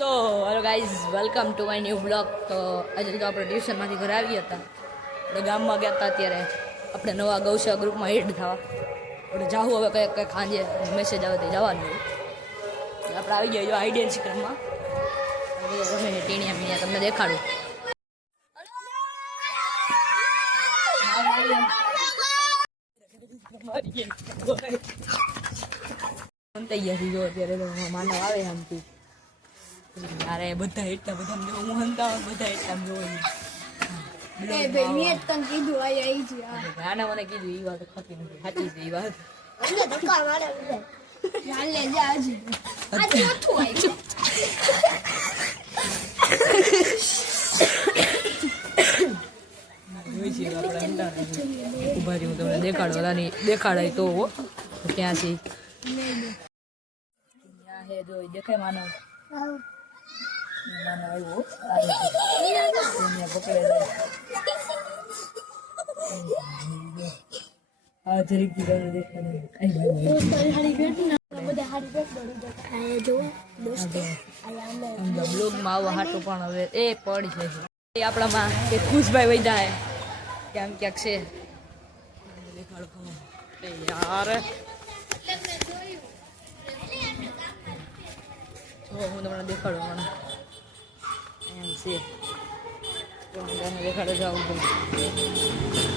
તો hello guys, welcome to my new blog. તો આજે તો આપણે ટ્યુશનમાંથી ઘરે આવ્યા હતા. આપણે ગામમાં ગયા હતા. અત્યારે આપણે નવા ગૌશાળા ગ્રુપમાં એડ થવા આપણે જાવું. હવે કંઈક ખાંજે મેસેજ આવે તો જવાનું. આપણે આવી ગયા જો આઈડિયન સિક્રમમાં રમે ટીણિયા મીણિયા તમને દેખાડું. થઈ ગયા જો અત્યારે માનવ આવે આમથી યાર બધા એટલા બધા હું હંતા બધા એટલા જોઈ ગાના મને કીધું એ વાત ખતી નથી સાચી છે એ વાત. ઉભા હું તમને દેખાડાય તો ક્યાં છે જો દેખાય માનવ આવ્યો પકડે આ જરીક બ્લોગમાં આવો હાટું પણ હવે એ પડી છે આપણામાં કે ખુશભાઈ વૈદા કેમ ક્યાંક છે યાર. હું તમને દેખાડું મને એમ છે દેખાડો જાવું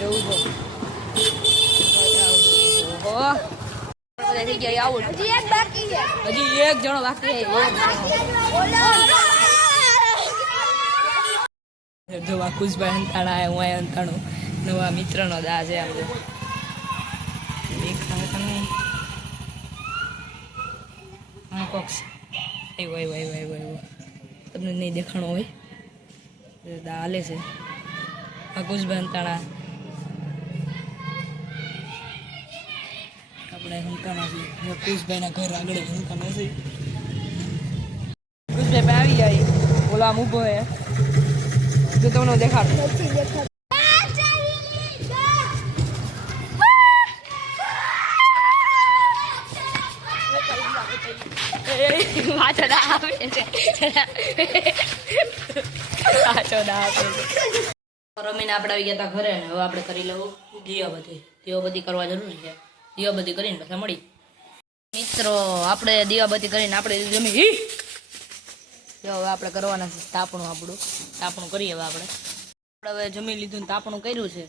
એવું થઈ ગયા આવું હજી એક જણો બાકી જો ખુશભાઈ અંતાણા હું અંતાણું નવા મિત્રનો દા છે આમ દેખાય તમે હા કોક્ષ આવ્યો તમને નહીં દેખાણો હોય દા હાલે છે આ કુશભાઈ અંતાણા આપણે હંકાના છીએ કુશભાઈના ઘર આગળ હંકાના છે. કુશભાઈ આવી જાય ઓલા આમ ઊભો હે જો તમને દેખાડો રમીને આપણે આવી ગયા હતા ઘરે ને હવે આપણે કરી લેવું દીવાબત્તી કરવા જરૂરી છે. દીવાબત્તી કરીને પછી મળી મિત્રો આપણે દીવાબત્તી કરીને આપણે જમી હવે આપણે કરવાના છે તાપણું કરીએ. હવે આપણે હવે જમી લીધું ને તાપણું કર્યું છે.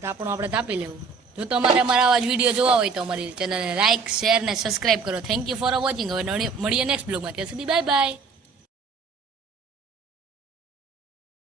તાપણું આપણે તાપી લેવું. જો તમારે અમારા આવા જ વિડીયો જોવા હોય તો અમારી ચેનલને લાઇક શેર ને સબસ્ક્રાઈબ કરો. Thank you for watching. હવે મળીએ નેક્સ્ટ બ્લોગમાં. ત્યાં સુધી બાય બાય.